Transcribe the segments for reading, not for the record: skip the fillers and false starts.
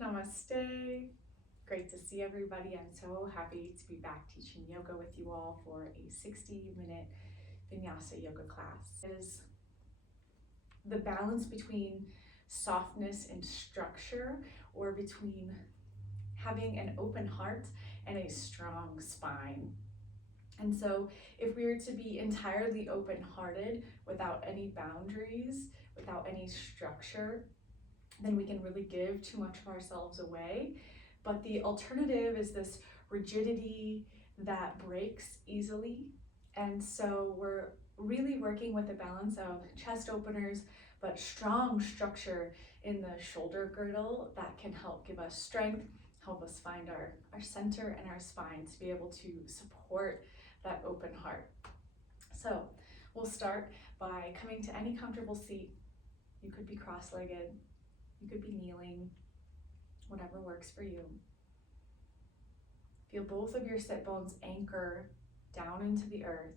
Namaste. Great to see everybody. I'm so happy to be back teaching yoga with you all for a 60-minute Vinyasa yoga class. It is the balance between softness and structure, or between having an open heart and a strong spine. And so if we were to be entirely open-hearted without any boundaries, without any structure, then we can really give too much of ourselves away. But the alternative is this rigidity that breaks easily. And so we're really working with a balance of chest openers, but strong structure in the shoulder girdle that can help give us strength, help us find our center and our spine to be able to support that open heart. So we'll start by coming to any comfortable seat. You could be cross-legged, you could be kneeling, whatever works for you. Feel both of your sit bones anchor down into the earth.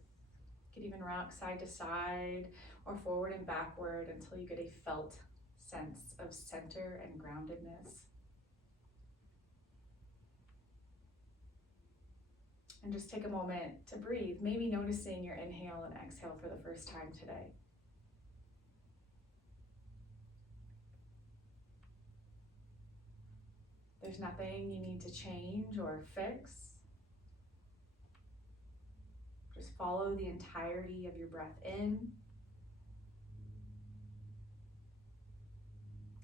You could even rock side to side or forward and backward until you get a felt sense of center and groundedness. And just take a moment to breathe, maybe noticing your inhale and exhale for the first time today. There's nothing you need to change or fix. Just follow the entirety of your breath in.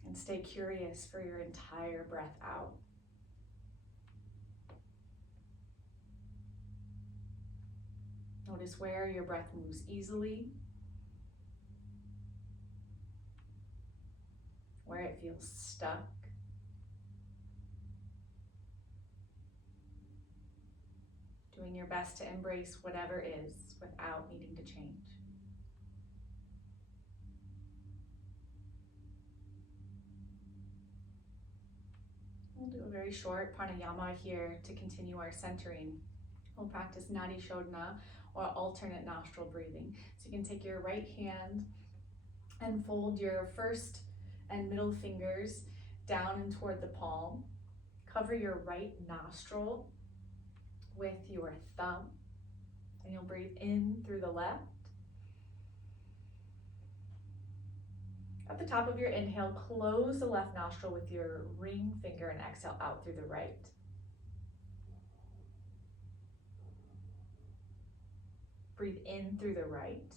And stay curious for your entire breath out. Notice where your breath moves easily, where it feels stuck. Doing your best to embrace whatever is without needing to change. We'll do a very short pranayama here to continue our centering. We'll practice Nadi Shodhana, or alternate nostril breathing. So you can take your right hand and fold your first and middle fingers down and toward the palm. Cover your right nostril with your thumb, and you'll breathe in through the left. At the top of your inhale, close the left nostril with your ring finger and exhale out through the right. Breathe in through the right.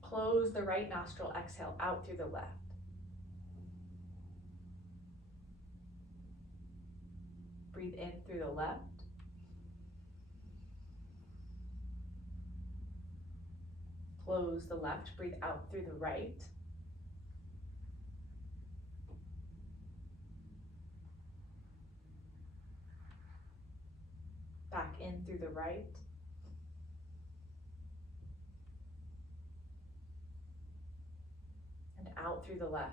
Close the right nostril, exhale out through the left. Breathe in through the left. Close the left, breathe out through the right. Back in through the right. And out through the left.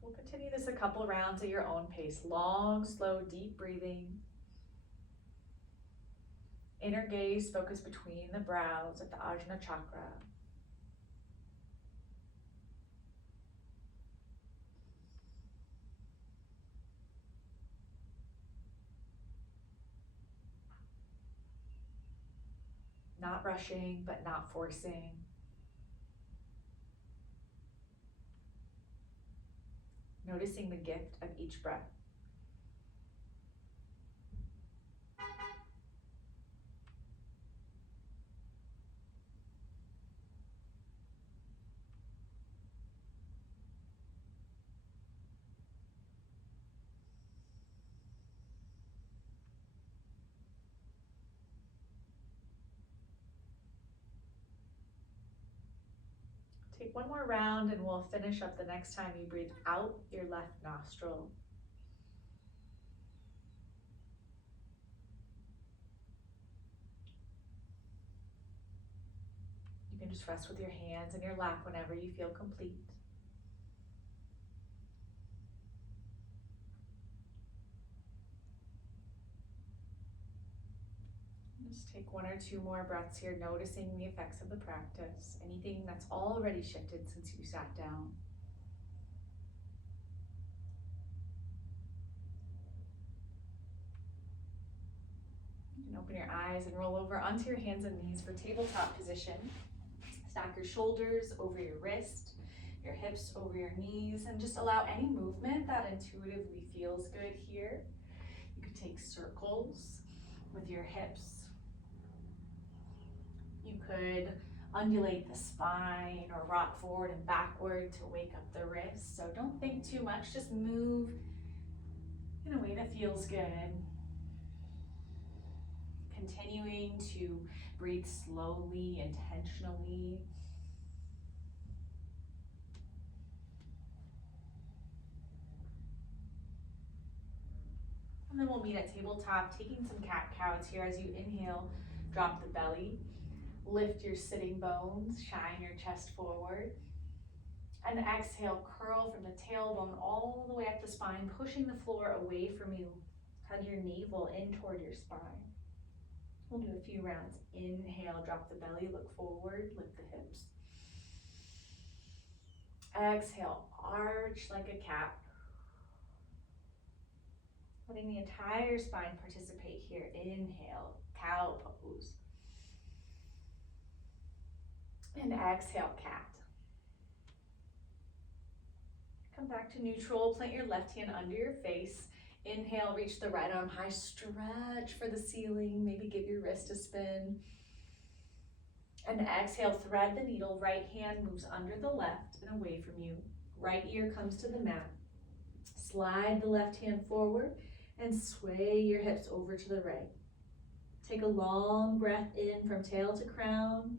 We'll continue this a couple rounds at your own pace. Long, slow, deep breathing. Inner gaze, focus between the brows at the Ajna chakra. Not rushing, but not forcing. Noticing the gift of each breath. Take one more round and we'll finish up the next time you breathe out your left nostril. You can just rest with your hands in your lap whenever you feel complete. Just take 1 or 2 more breaths here, noticing the effects of the practice, anything that's already shifted since you sat down. You can open your eyes and roll over onto your hands and knees for tabletop position. Stack your shoulders over your wrist, your hips over your knees, and just allow any movement that intuitively feels good here. You could take circles with your hips. You could undulate the spine or rock forward and backward to wake up the wrists. So don't think too much, just move in a way that feels good. Continuing to breathe slowly, intentionally. And then we'll meet at tabletop, taking some cat-cows here. As you inhale, drop the belly, lift your sitting bones, shine your chest forward. And exhale, curl from the tailbone all the way up the spine, pushing the floor away from you. Hug your navel in toward your spine. We'll do a few rounds. Inhale, drop the belly, look forward, lift the hips. Exhale, arch like a cat. Letting the entire spine participate here. Inhale, cow pose. And exhale, cat. Come back to neutral, plant your left hand under your face. Inhale, reach the right arm high, stretch for the ceiling, maybe give your wrist a spin. And exhale, thread the needle, right hand moves under the left and away from you. Right ear comes to the mat. Slide the left hand forward and sway your hips over to the right. Take a long breath in from tail to crown.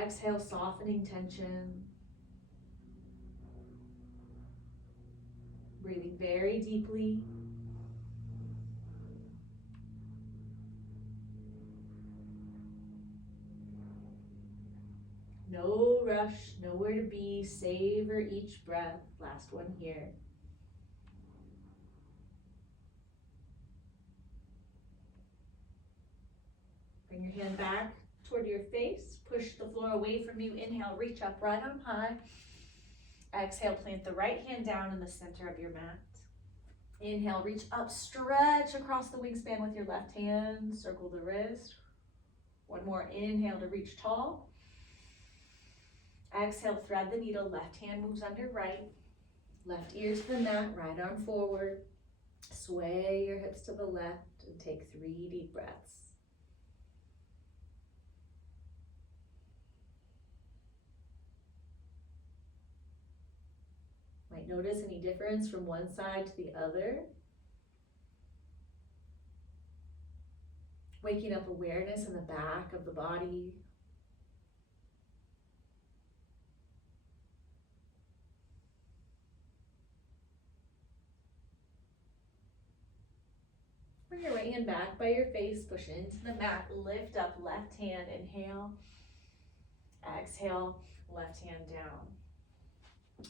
Exhale, softening tension. Breathing very deeply. No rush, nowhere to be. Savor each breath. Last one here. Bring your hand back toward your face. Push the floor away from you. Inhale, reach up, right arm high. Exhale, plant the right hand down in the center of your mat. Inhale, reach up, stretch across the wingspan with your left hand. Circle the wrist. One more inhale to reach tall. Exhale, thread the needle. Left hand moves under right. Left ear to the mat, right arm forward. Sway your hips to the left and take 3 deep breaths. Might notice any difference from one side to the other. Waking up awareness in the back of the body. Bring your right hand back by your face, push into the mat, lift up, left hand, inhale. Exhale, left hand down.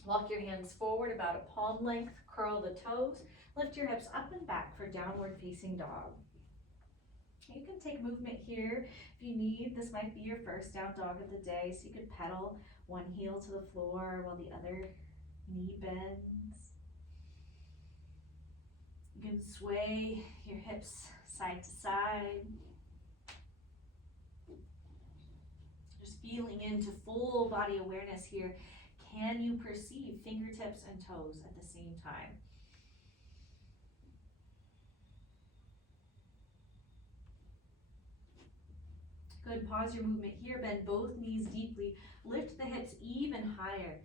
Walk your hands forward about a palm length, curl the toes, lift your hips up and back for downward facing dog. You can take movement here if you need. This might be your first down dog of the day, so you could pedal one heel to the floor while the other knee bends. You can sway your hips side to side. Just feeling into full body awareness here. Can you perceive fingertips and toes at the same time? Good, pause your movement here, bend both knees deeply, lift the hips even higher,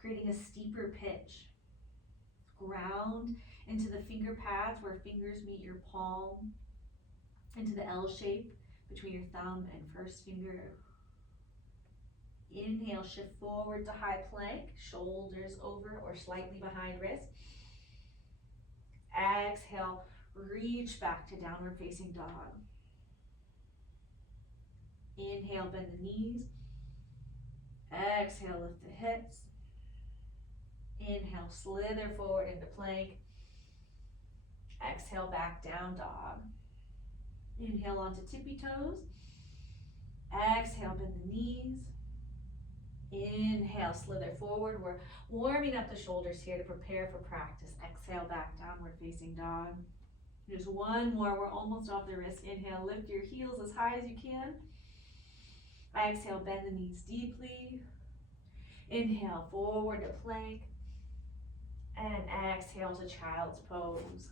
creating a steeper pitch. Ground into the finger pads where fingers meet your palm, into the L shape between your thumb and first finger. Inhale, shift forward to high plank, shoulders over or slightly behind wrist. Exhale, reach back to downward facing dog. Inhale, bend the knees. Exhale, lift the hips. Inhale, slither forward into plank. Exhale, back down dog. Inhale onto tippy toes. Exhale, bend the knees. Inhale, slither forward. We're warming up the shoulders here to prepare for practice. Exhale, back, downward facing dog. Just one more, we're almost off the wrist. Inhale, lift your heels as high as you can. Exhale, bend the knees deeply. Inhale, forward to plank. And exhale to child's pose.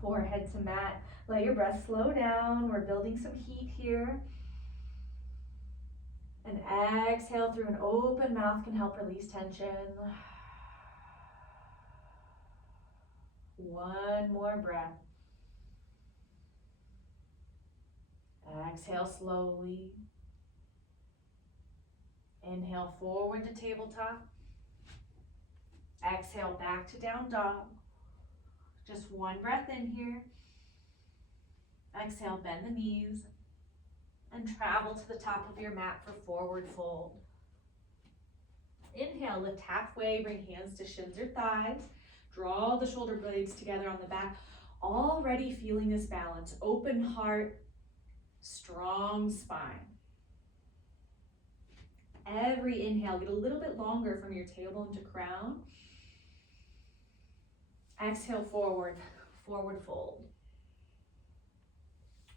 Forehead to mat. Let your breath slow down. We're building some heat here. And exhale through an open mouth can help release tension. One more breath. Exhale slowly. Inhale forward to tabletop. Exhale back to down dog. Just one breath in here. Exhale, bend the knees. And travel to the top of your mat for forward fold. Inhale, lift halfway, bring hands to shins or thighs. Draw the shoulder blades together on the back. Already feeling this balance. Open heart, strong spine. Every inhale, get a little bit longer from your tailbone to crown. Exhale, forward, forward fold.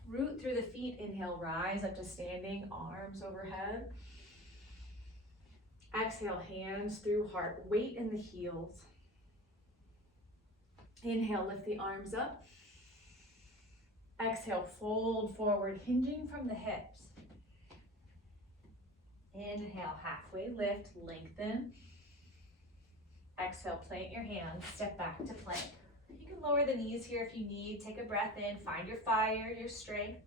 Root through the feet, inhale, rise up to standing, arms overhead. Exhale, hands through heart, weight in the heels. Inhale, lift the arms up. Exhale, fold forward, hinging from the hips. Inhale, halfway lift, lengthen. Exhale, plant your hands, step back to plank. You can lower the knees here if you need. Take a breath in, find your fire, your strength.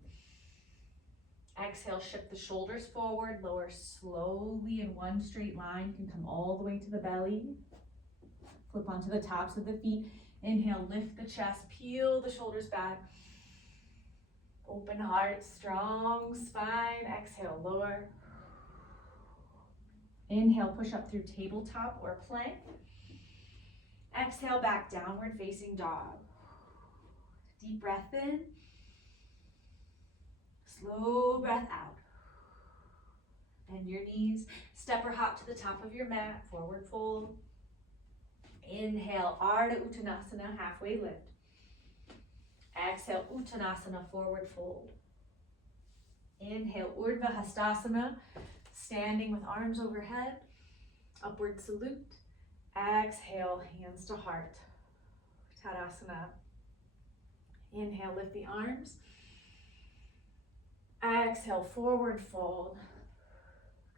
Exhale, shift the shoulders forward, lower slowly in one straight line. You can come all the way to the belly. Flip onto the tops of the feet. Inhale, lift the chest, peel the shoulders back. Open heart, strong spine. Exhale, lower. Inhale, push up through tabletop or plank. Exhale, back, downward facing dog. Deep breath in. Slow breath out. Bend your knees. Step or hop to the top of your mat. Forward fold. Inhale, Ardha Uttanasana, halfway lift. Exhale, Uttanasana, forward fold. Inhale, Urdhva Hastasana, standing with arms overhead. Upward salute. Exhale, hands to heart. Tadasana. Inhale, lift the arms. Exhale, forward fold.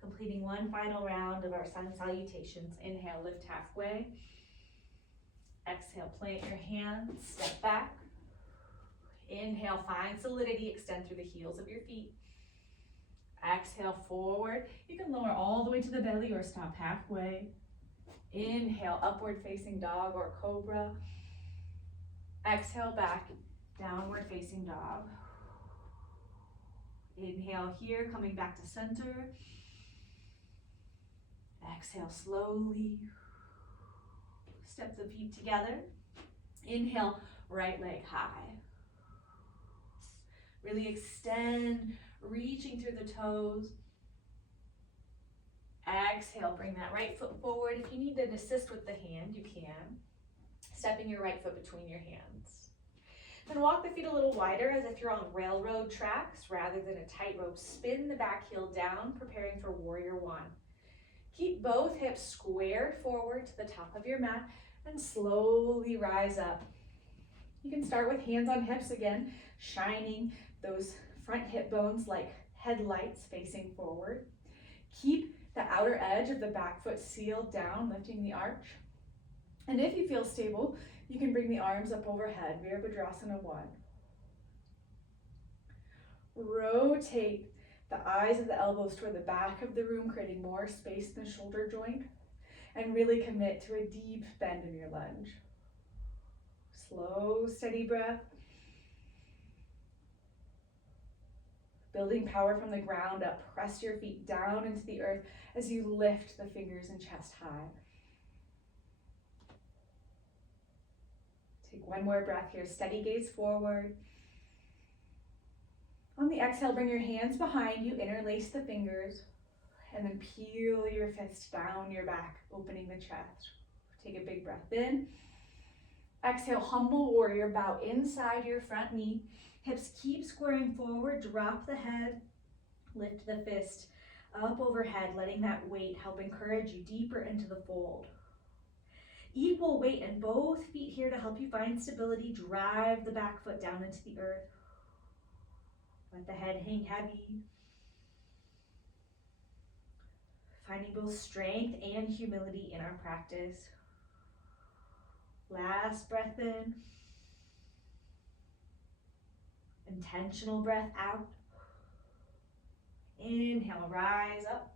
Completing one final round of our sun salutations. Inhale, lift halfway. Exhale, plant your hands, step back. Inhale, find solidity, extend through the heels of your feet. Exhale, forward. You can lower all the way to the belly or stop halfway. Inhale, upward facing dog or cobra. Exhale, back, downward facing dog. Inhale here, coming back to center. Exhale slowly. Step the feet together. Inhale, right leg high. Really extend, reaching through the toes. Exhale, bring that right foot forward. If you need an assist with the hand, you can. Stepping your right foot between your hands. Then walk the feet a little wider as if you're on railroad tracks rather than a tightrope. Spin the back heel down, preparing for warrior one. Keep both hips squared forward to the top of your mat and slowly rise up. You can start with hands on hips again, shining those front hip bones like headlights facing forward. Keep the outer edge of the back foot sealed down, lifting the arch. And if you feel stable, you can bring the arms up overhead, Virabhadrasana 1. Rotate the eyes of the elbows toward the back of the room, creating more space in the shoulder joint. And really commit to a deep bend in your lunge. Slow, steady breath. Building power from the ground up. Press your feet down into the earth as you lift the fingers and chest high. Take one more breath here. Steady gaze forward. On the exhale, bring your hands behind you, interlace the fingers, and then peel your fist down your back, opening the chest. Take a big breath in. Exhale, humble warrior, bow inside your front knee. Hips keep squaring forward, drop the head, lift the fist up overhead, letting that weight help encourage you deeper into the fold. Equal weight in both feet here to help you find stability. Drive the back foot down into the earth. Let the head hang heavy. Finding both strength and humility in our practice. Last breath in. Intentional breath out. Inhale, rise up.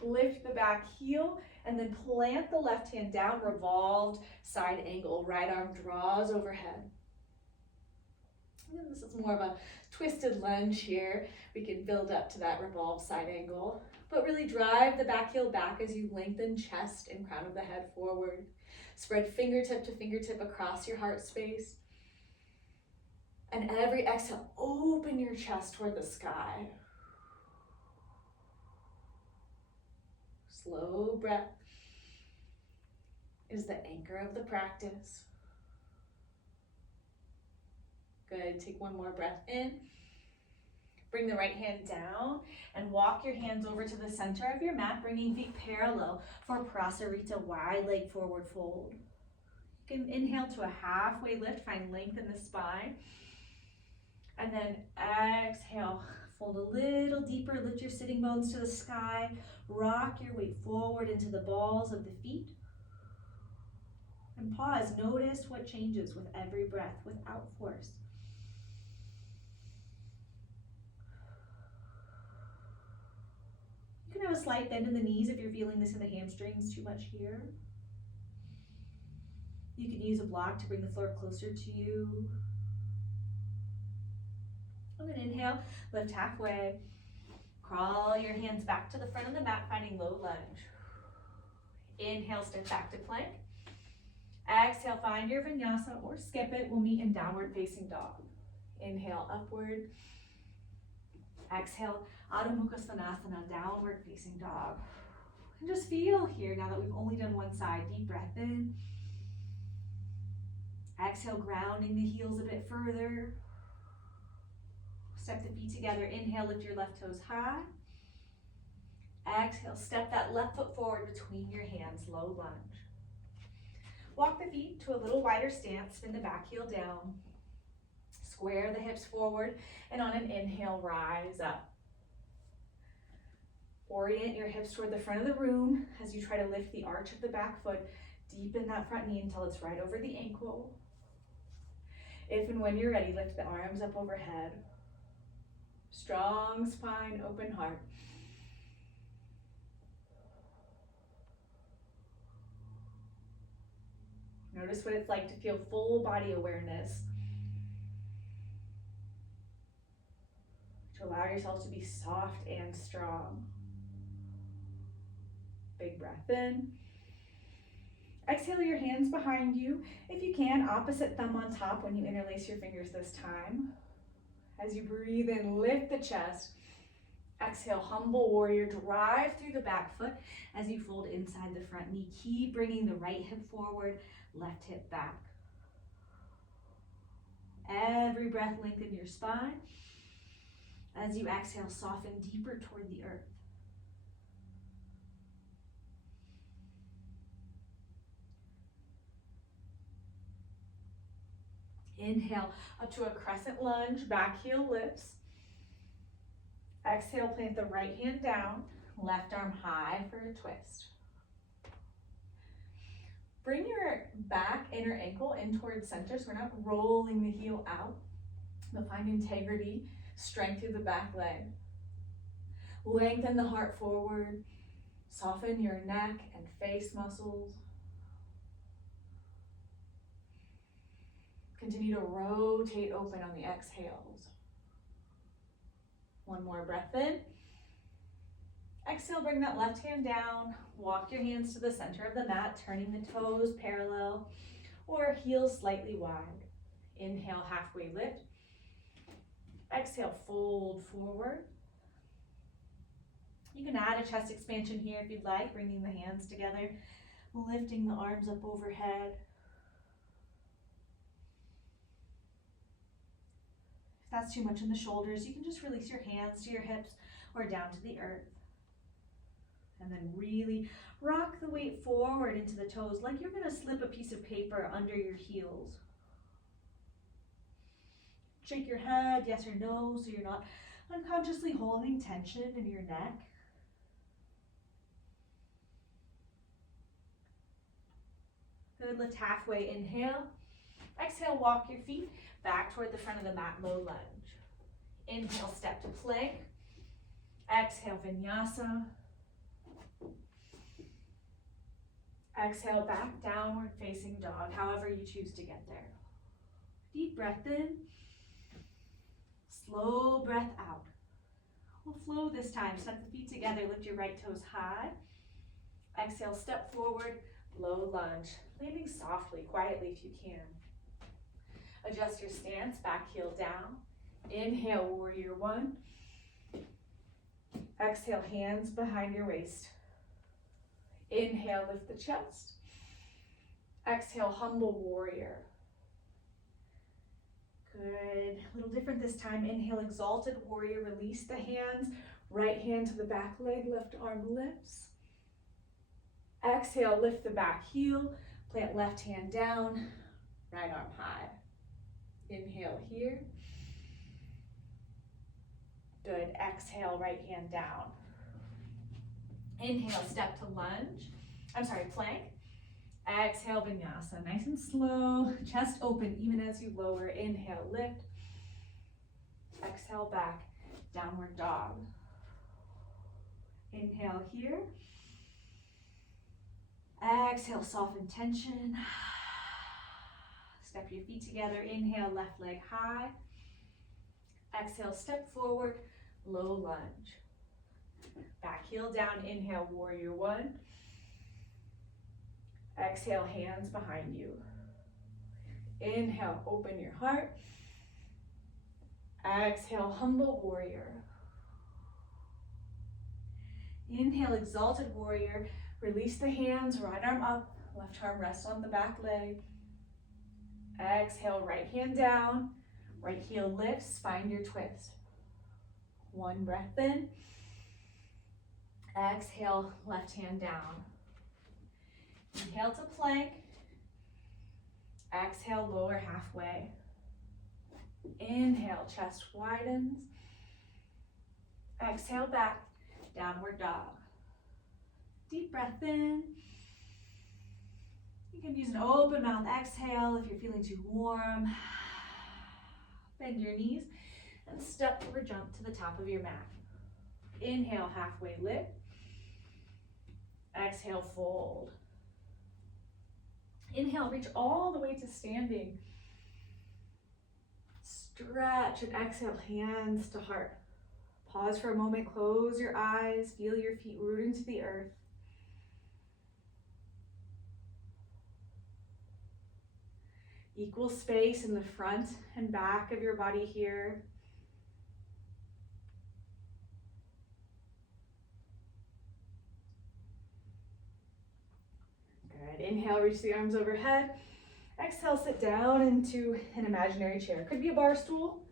Lift the back heel and then plant the left hand down, revolved side angle. Right arm draws overhead. And this is more of a twisted lunge here. We can build up to that revolved side angle, but really drive the back heel back as you lengthen chest and crown of the head forward. Spread fingertip to fingertip across your heart space. And every exhale, open your chest toward the sky. Slow breath is the anchor of the practice. Good, take one more breath in. Bring the right hand down and walk your hands over to the center of your mat, bringing feet parallel for Prasarita, wide leg forward fold. You can inhale to a halfway lift, find length in the spine. And then exhale, fold a little deeper, lift your sitting bones to the sky, rock your weight forward into the balls of the feet. And pause, notice what changes with every breath without force. You can have a slight bend in the knees if you're feeling this in the hamstrings too much here. You can use a block to bring the floor closer to you. And then inhale, lift halfway. Crawl your hands back to the front of the mat, finding low lunge. Inhale, step back to plank. Exhale, find your vinyasa or skip it. We'll meet in downward facing dog. Inhale, upward. Exhale, Adho Mukha Svanasana, downward facing dog. And just feel here now that we've only done one side. Deep breath in. Exhale, grounding the heels a bit further. Step the feet together. Inhale, lift your left toes high. Exhale, step that left foot forward between your hands, low lunge. Walk the feet to a little wider stance, spin the back heel down. Square the hips forward, and on an inhale, rise up. Orient your hips toward the front of the room as you try to lift the arch of the back foot. Deepen that front knee until it's right over the ankle. If and when you're ready, lift the arms up overhead. Strong spine, open heart. Notice what it's like to feel full body awareness. To allow yourself to be soft and strong. Big breath in. Exhale your hands behind you. If you can, opposite thumb on top when you interlace your fingers this time. As you breathe in, lift the chest. Exhale, humble warrior, drive through the back foot as you fold inside the front knee. Keep bringing the right hip forward, left hip back. Every breath, lengthen your spine. As you exhale, soften deeper toward the earth. Inhale up to a crescent lunge, back heel lifts. Exhale, plant the right hand down, left arm high for a twist. Bring your back inner ankle in towards center, so we're not rolling the heel out, but find integrity, strength through the back leg. Lengthen the heart forward, soften your neck and face muscles. Continue to rotate open on the exhales. One more breath in. Exhale, bring that left hand down. Walk your hands to the center of the mat, turning the toes parallel or heels slightly wide. Inhale, halfway lift. Exhale, fold forward. You can add a chest expansion here if you'd like, bringing the hands together, lifting the arms up overhead. If that's too much in the shoulders, you can just release your hands to your hips or down to the earth. And then really rock the weight forward into the toes like you're going to slip a piece of paper under your heels. Shake your head, yes or no, so you're not unconsciously holding tension in your neck. Good, lift halfway, inhale. Exhale, walk your feet back toward the front of the mat, low lunge. Inhale, step to plank. Exhale, vinyasa. Exhale, back, downward facing dog, however you choose to get there. Deep breath in. Slow breath out. We'll flow this time. Step the feet together, lift your right toes high. Exhale, step forward, low lunge. Landing softly, quietly if you can. Adjust your stance, back heel down. Inhale, warrior one. Exhale, hands behind your waist. Inhale, lift the chest. Exhale, humble warrior. Good, a little different this time. Inhale, exalted warrior, release the hands. Right hand to the back leg, left arm lifts. Exhale, lift the back heel, plant left hand down, right arm high. Inhale here. Good, exhale, right hand down. Inhale, step to lunge. Plank. Exhale, vinyasa, nice and slow. Chest open even as you lower. Inhale, lift. Exhale, back, downward dog. Inhale here. Exhale, soften tension. Step your feet together. Inhale, left leg high. Exhale, step forward, low lunge. Back heel down, inhale, warrior one. Exhale, hands behind you. Inhale, open your heart. Exhale, humble warrior. Inhale, exalted warrior. Release the hands, right arm up, left arm rests on the back leg. Exhale, right hand down, right heel lifts, find your twist. One breath in. Exhale, left hand down. Inhale to plank. Exhale, lower halfway. Inhale, chest widens. Exhale, back, downward dog. Deep breath in. You can use an open mouth exhale if you're feeling too warm. Bend your knees and step or jump to the top of your mat. Inhale, halfway lift. Exhale, fold. Inhale, reach all the way to standing. Stretch and exhale, hands to heart. Pause for a moment, close your eyes, feel your feet rooting to the earth. Equal space in the front and back of your body here. Good. Inhale, reach the arms overhead. Exhale, sit down into an imaginary chair. Could be a bar stool.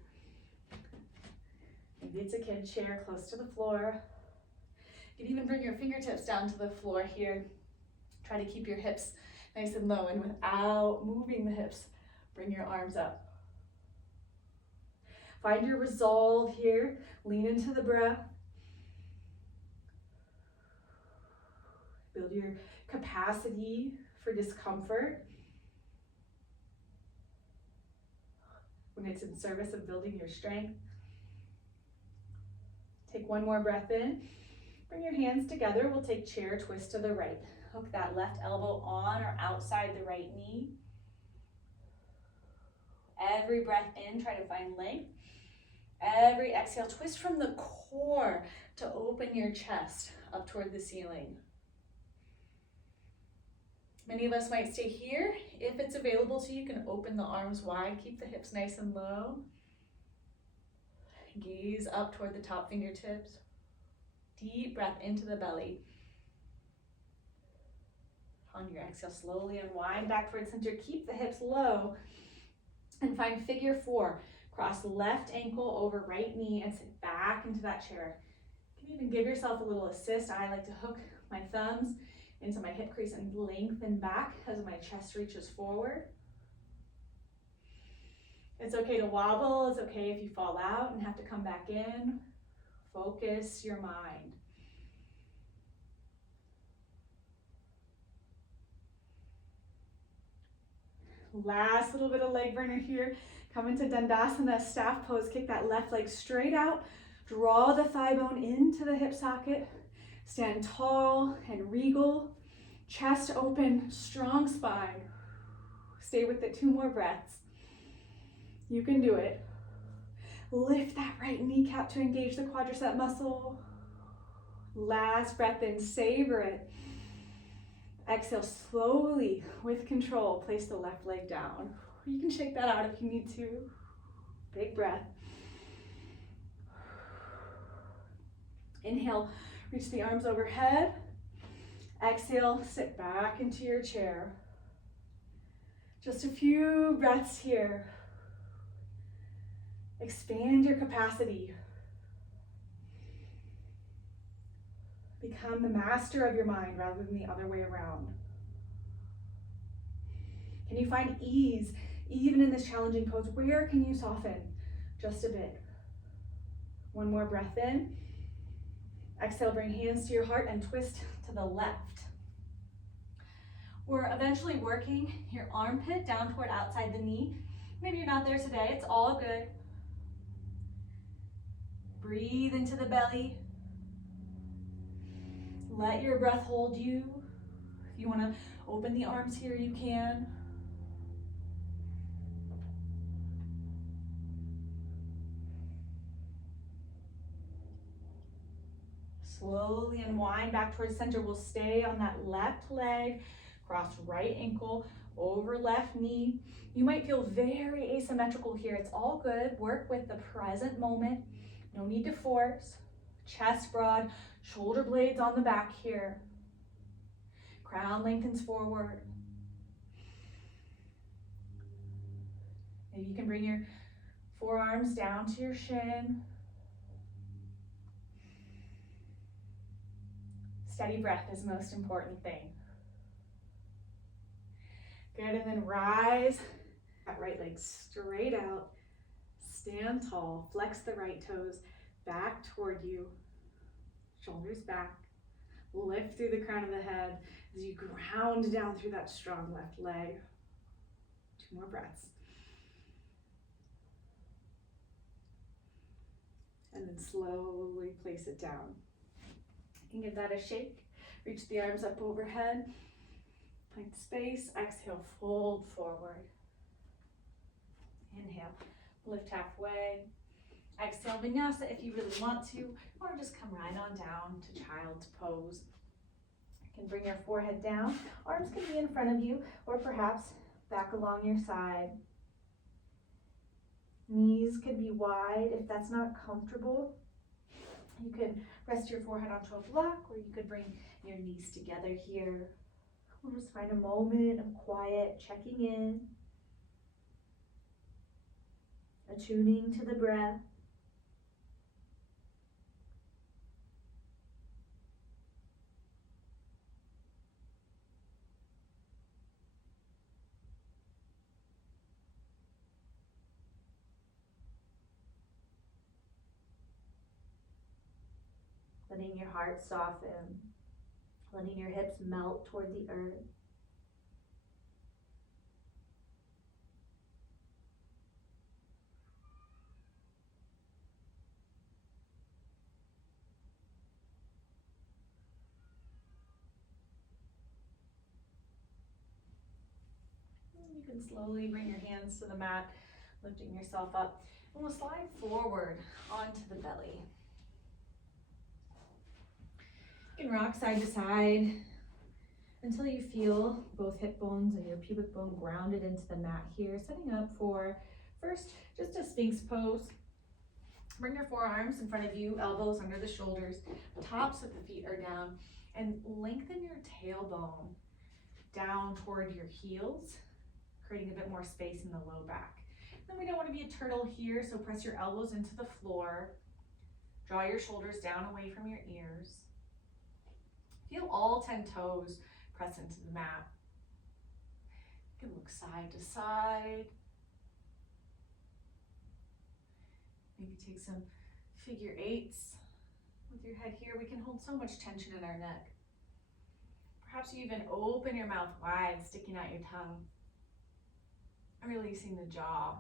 Maybe it's a kid chair close to the floor. You can even bring your fingertips down to the floor here. Try to keep your hips nice and low, and without moving the hips, bring your arms up. Find your resolve here. Lean into the breath. Build your capacity for discomfort when it's in service of building your strength. Take one more breath in. Bring your hands together. We'll take chair twist to the right. Hook that left elbow on or outside the right knee. Every breath in, try to find length. Every exhale, twist from the core to open your chest up toward the ceiling. Many of us might stay here. If it's available to you, you can open the arms wide, keep the hips nice and low. Gaze up toward the top fingertips. Deep breath into the belly. On your exhale, slowly unwind back towards center. Keep the hips low and find figure 4. Cross left ankle over right knee and sit back into that chair. You can even give yourself a little assist. I like to hook my thumbs into my hip crease and lengthen back as my chest reaches forward. It's okay to wobble. It's okay if you fall out and have to come back in. Focus your mind. Last little bit of leg burner here. Come into Dandasana, staff pose. Kick that left leg straight out. Draw the thigh bone into the hip socket. Stand tall and regal. Chest open, strong spine. Stay with it, 2 more breaths. You can do it. Lift that right kneecap to engage the quadricep muscle. Last breath in, savor it. Exhale slowly, with control, place the left leg down. You can shake that out if you need to. Big breath. Inhale, reach the arms overhead. Exhale, sit back into your chair. Just a few breaths here. Expand your capacity. Become the master of your mind rather than the other way around. Can you find ease even in this challenging pose? Where can you soften just a bit? 1 more breath in. Exhale, bring hands to your heart and twist to the left. We're eventually working your armpit down toward outside the knee. Maybe you're not there today, it's all good. Breathe into the belly. Let your breath hold you. If you want to open the arms here, you can. Slowly unwind back towards center. We'll stay on that left leg, cross right ankle over left knee. You might feel very asymmetrical here. It's all good. Work with the present moment. No need to force. Chest broad, shoulder blades on the back here. Crown lengthens forward. Maybe you can bring your forearms down to your shin. Steady breath is the most important thing. Good, and then rise. That right leg straight out. Stand tall, flex the right toes back toward you. Shoulders back. Lift through the crown of the head as you ground down through that strong left leg. 2 more breaths. And then slowly place it down. You can give that a shake. Reach the arms up overhead. Find space. Exhale, fold forward. Inhale, lift halfway. Exhale, Vinyasa if you really want to, or just come right on down to child's pose. You can bring your forehead down. Arms can be in front of you, or perhaps back along your side. Knees could be wide if that's not comfortable. You can rest your forehead onto a block, or you could bring your knees together here. We'll just find a moment of quiet, checking in, attuning to the breath. Letting your heart soften, letting your hips melt toward the earth. You can slowly bring your hands to the mat, lifting yourself up, and we'll slide forward onto the belly. You can rock side to side until you feel both hip bones and your pubic bone grounded into the mat here, setting up for first just a Sphinx pose. Bring your forearms in front of you, elbows under the shoulders, tops of the feet are down, and lengthen your tailbone down toward your heels, creating a bit more space in the low back. Then we don't want to be a turtle here, so press your elbows into the floor. Draw your shoulders down away from your ears. Feel all 10 toes press into the mat. You can look side to side. Maybe take some figure eights with your head here. We can hold so much tension in our neck. Perhaps you even open your mouth wide, sticking out your tongue, releasing the jaw.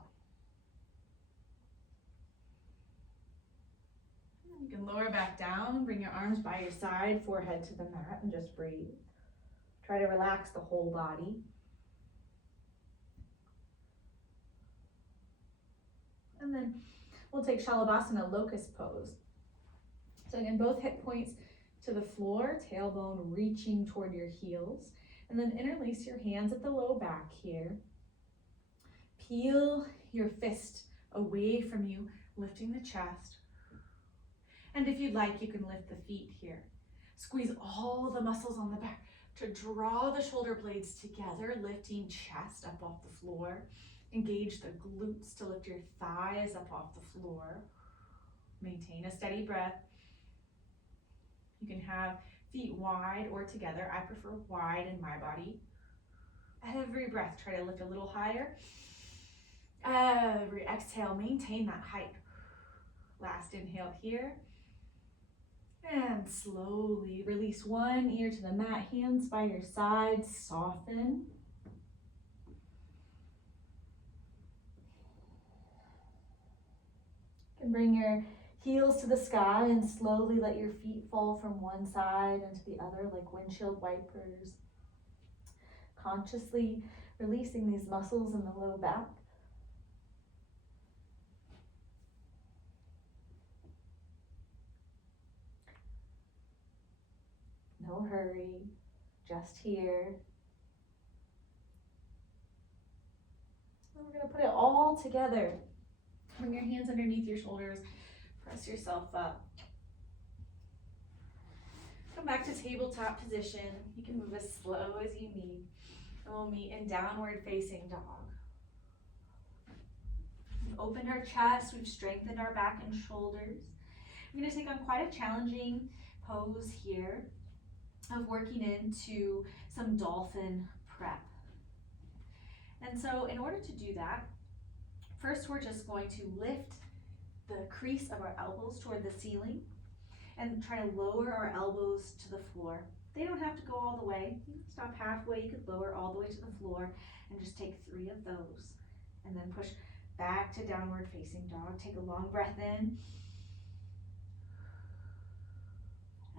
You can lower back down, bring your arms by your side, forehead to the mat, and just breathe. Try to relax the whole body. And then we'll take Shalabhasana, locust pose. So again, both hip points to the floor, tailbone reaching toward your heels. And then interlace your hands at the low back here. Peel your fist away from you, lifting the chest. And if you'd like, you can lift the feet here. Squeeze all the muscles on the back to draw the shoulder blades together, lifting chest up off the floor. Engage the glutes to lift your thighs up off the floor. Maintain a steady breath. You can have feet wide or together. I prefer wide in my body. Every breath, try to lift a little higher. Every exhale, maintain that height. Last inhale here. And slowly release one ear to the mat, hands by your sides, soften. You can bring your heels to the sky and slowly let your feet fall from one side into the other like windshield wipers. Consciously releasing these muscles in the low back. No hurry, just here. And we're gonna put it all together. Bring your hands underneath your shoulders, press yourself up. Come back to tabletop position. You can move as slow as you need. And we'll meet in downward facing dog. We've opened our chest, we've strengthened our back and shoulders. I'm gonna take on quite a challenging pose here of working into some dolphin prep. And so in order to do that, first we're just going to lift the crease of our elbows toward the ceiling and try to lower our elbows to the floor. They don't have to go all the way. You can stop halfway, you could lower all the way to the floor and just take 3 of those. And then push back to downward facing dog. Take a long breath in.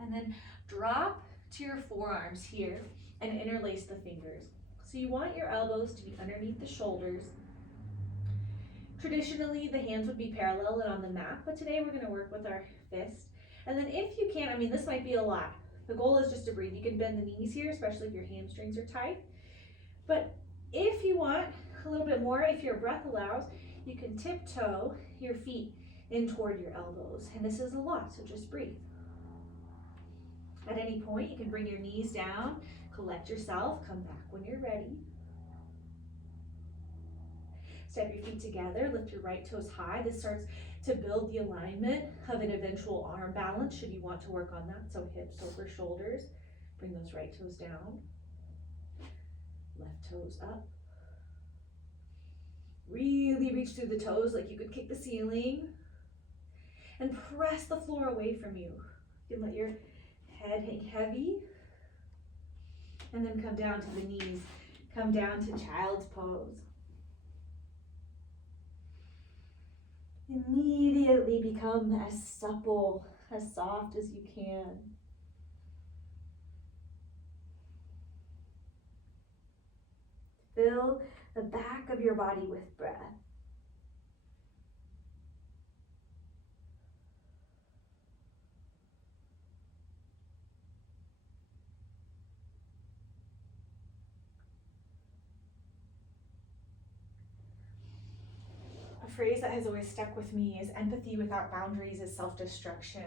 And then drop to your forearms here and interlace the fingers. So you want your elbows to be underneath the shoulders. Traditionally, the hands would be parallel and on the mat, but today we're gonna work with our fist. And then if you can, this might be a lot. The goal is just to breathe. You can bend the knees here, especially if your hamstrings are tight. But if you want a little bit more, if your breath allows, you can tiptoe your feet in toward your elbows. And this is a lot, so just breathe. At any point, you can bring your knees down, collect yourself, come back when you're ready. Step your feet together, lift your right toes high. This starts to build the alignment of an eventual arm balance, should you want to work on that. So hips over shoulders, bring those right toes down, left toes up. Really reach through the toes like you could kick the ceiling. And press the floor away from you. You can let your head hang heavy. And then come down to the knees. Come down to child's pose. Immediately become as supple, as soft as you can. Fill the back of your body with breath. phrase that has always stuck with me is empathy without boundaries is self-destruction.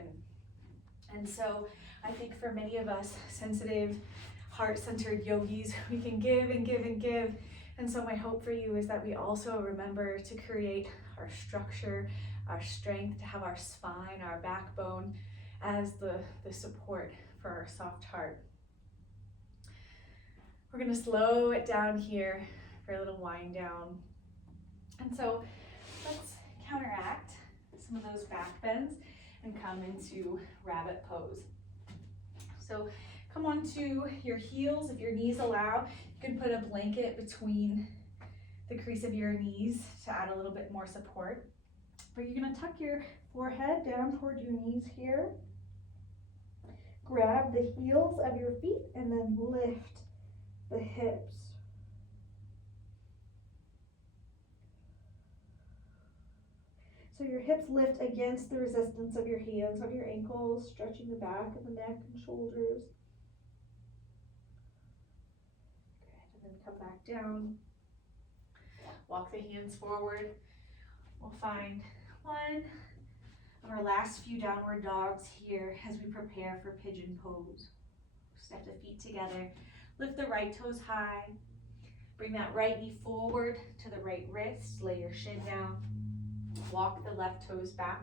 And so I think for many of us sensitive, heart-centered yogis, we can give and give and give. And so my hope for you is that we also remember to create our structure, our strength, to have our spine, our backbone as the support for our soft heart. We're gonna slow it down here for a little wind down. And so let's counteract some of those back bends and come into rabbit pose. So come onto your heels. If your knees allow, you can put a blanket between the crease of your knees to add a little bit more support. But you're gonna tuck your forehead down toward your knees here. Grab the heels of your feet and then lift the hips. So your hips lift against the resistance of your hands, of your ankles, stretching the back of the neck and shoulders. Good, and then come back down. Walk the hands forward. We'll find one of our last few downward dogs here as we prepare for pigeon pose. Step the feet together. Lift the right toes high. Bring that right knee forward to the right wrist. Lay your shin down. Walk the left toes back.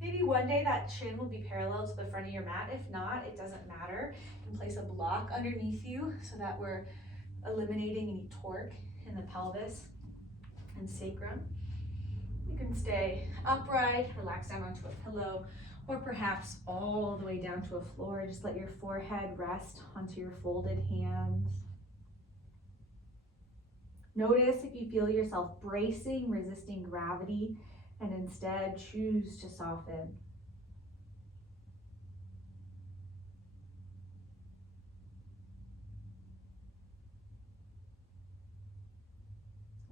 Maybe one day that shin will be parallel to the front of your mat. If not, it doesn't matter. You can place a block underneath you so that we're eliminating any torque in the pelvis and sacrum. You can stay upright, relax down onto a pillow, or perhaps all the way down to a floor. Just let your forehead rest onto your folded hands. Notice if you feel yourself bracing, resisting gravity, and instead choose to soften.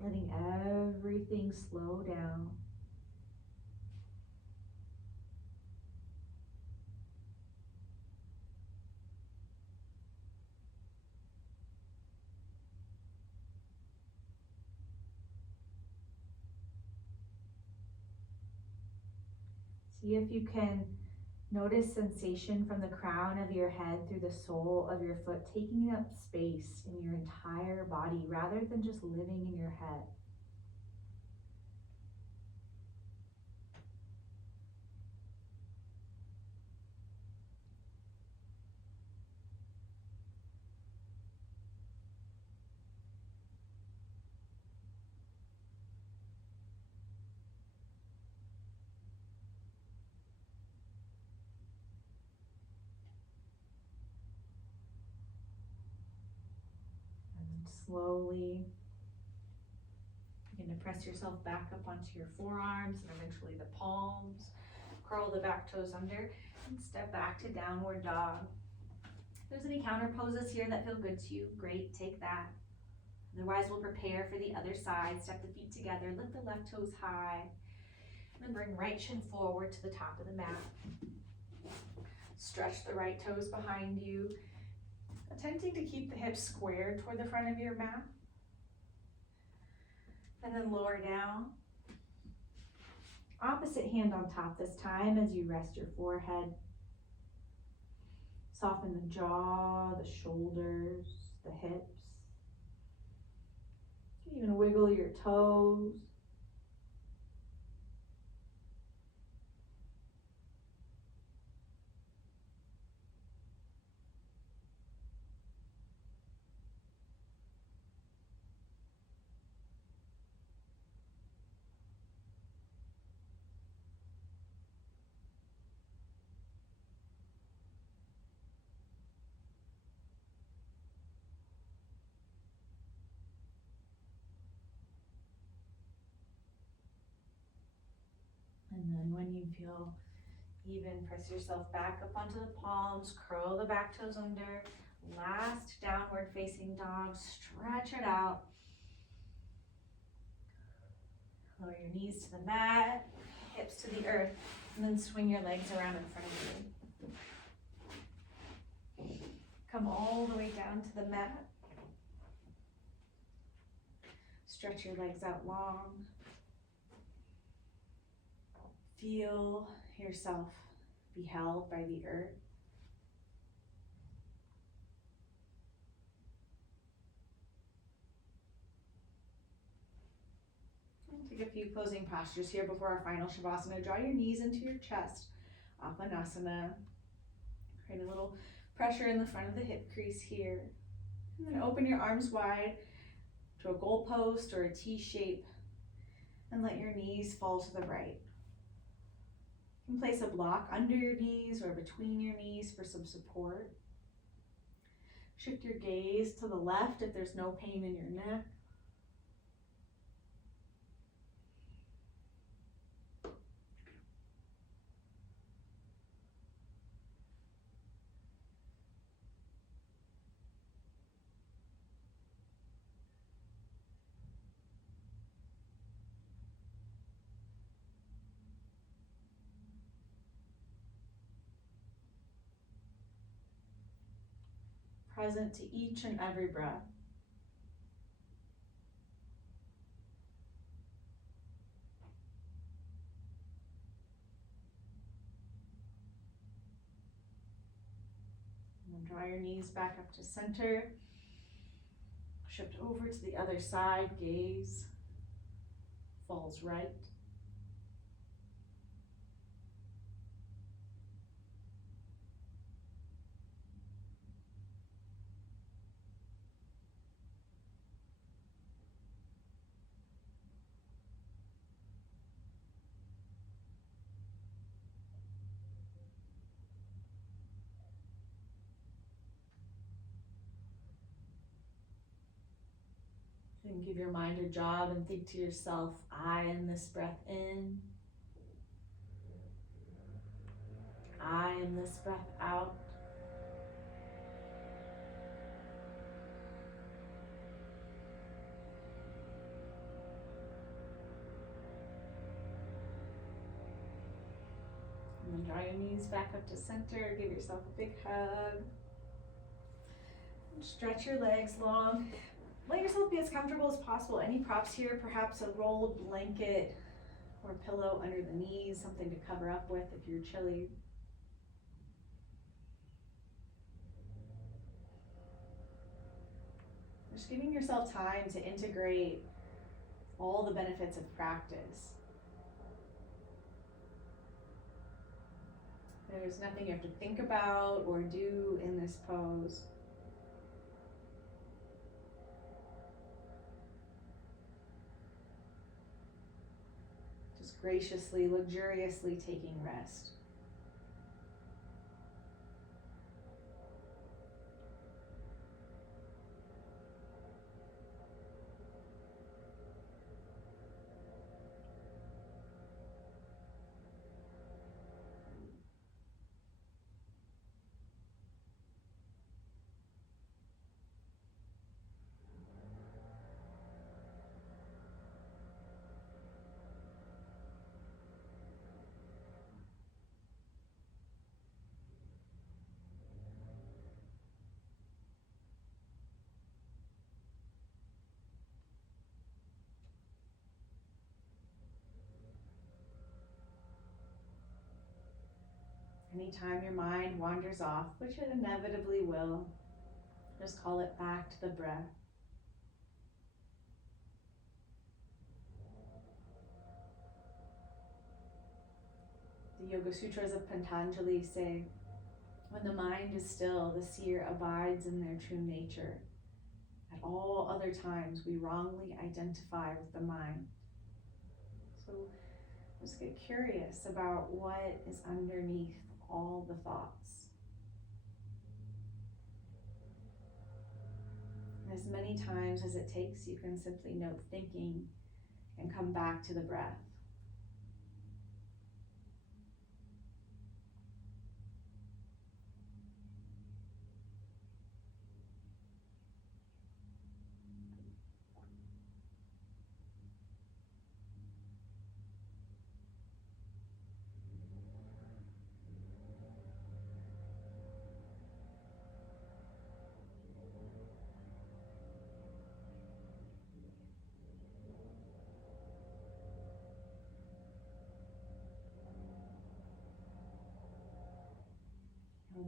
Letting everything slow down. See if you can notice sensation from the crown of your head through the sole of your foot, taking up space in your entire body rather than just living in your head. Slowly begin to press yourself back up onto your forearms and eventually the palms. Curl the back toes under and step back to downward dog. If there's any counter poses here that feel good to you, great, take that. Otherwise, we'll prepare for the other side. Step the feet together, lift the left toes high, and then bring right shin forward to the top of the mat. Stretch the right toes behind you, attempting to keep the hips squared toward the front of your mat. And then lower down. Opposite hand on top this time as you rest your forehead. Soften the jaw, the shoulders, the hips. You can even wiggle your toes. And then when you feel even, press yourself back up onto the palms, curl the back toes under. Last downward facing dog, stretch it out. Lower your knees to the mat, hips to the earth, and then swing your legs around in front of you. Come all the way down to the mat. Stretch your legs out long. Feel yourself be held by the earth. And take a few closing postures here before our final Shavasana. Draw your knees into your chest. Apanasana. Create a little pressure in the front of the hip crease here. And then open your arms wide to a goalpost or a T shape. And let your knees fall to the right. You can place a block under your knees or between your knees for some support. Shift your gaze to the left if there's no pain in your neck. Present to each and every breath. And then draw your knees back up to center. Shift over to the other side, gaze falls right. And give your mind a job and think to yourself, I am this breath in. I am this breath out. And then draw your knees back up to center. Give yourself a big hug. And stretch your legs long. Let yourself be as comfortable as possible. Any props here, perhaps a rolled blanket or pillow under the knees, something to cover up with if you're chilly. Just giving yourself time to integrate all the benefits of practice. There's nothing you have to think about or do in this pose. Just graciously, luxuriously taking rest. Anytime your mind wanders off, which it inevitably will, just call it back to the breath. The Yoga Sutras of Patanjali say, when the mind is still, the seer abides in their true nature. At all other times, we wrongly identify with the mind. So just get curious about what is underneath all the thoughts. And as many times as it takes, you can simply note thinking and come back to the breath.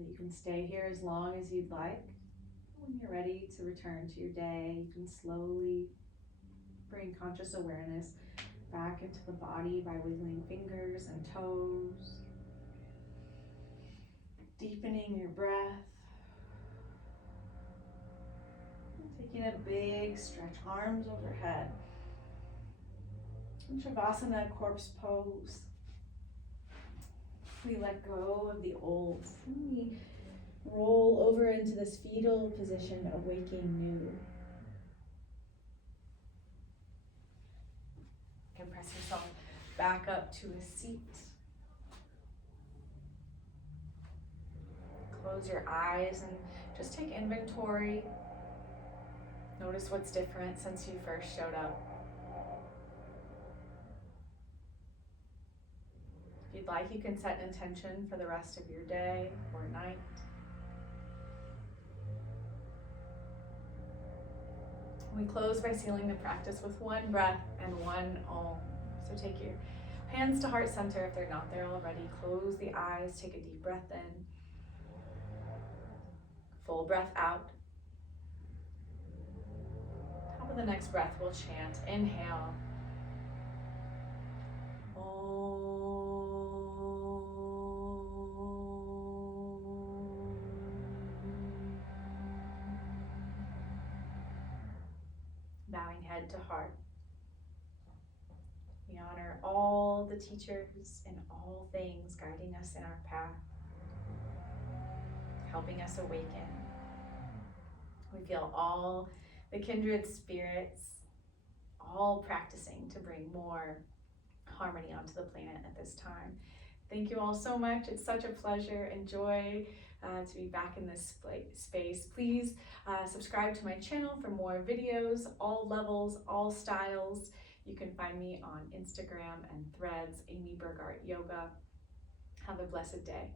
that you can stay here as long as you'd like. When you're ready to return to your day, you can slowly bring conscious awareness back into the body by wiggling fingers and toes, deepening your breath, and taking a big stretch, arms overhead. In Shavasana, corpse pose. We let go of the old, and we roll over into this fetal position, awaking new. You can press yourself back up to a seat. Close your eyes and just take inventory. Notice what's different since you first showed up. If you'd like, you can set an intention for the rest of your day or night. We close by sealing the practice with one breath and one Om. So take your hands to heart center if they're not there already. Close the eyes, take a deep breath in. Full breath out. Top of the next breath, we'll chant. Inhale. Om. Bowing head to heart. We honor all the teachers and all things guiding us in our path, helping us awaken. We feel all the kindred spirits, all practicing to bring more harmony onto the planet at this time. Thank you all so much. It's such a pleasure and joy to be back in this space. Please subscribe to my channel for more videos, all levels, all styles. You can find me on Instagram and Threads, Amy Burgart Yoga. Have a blessed day.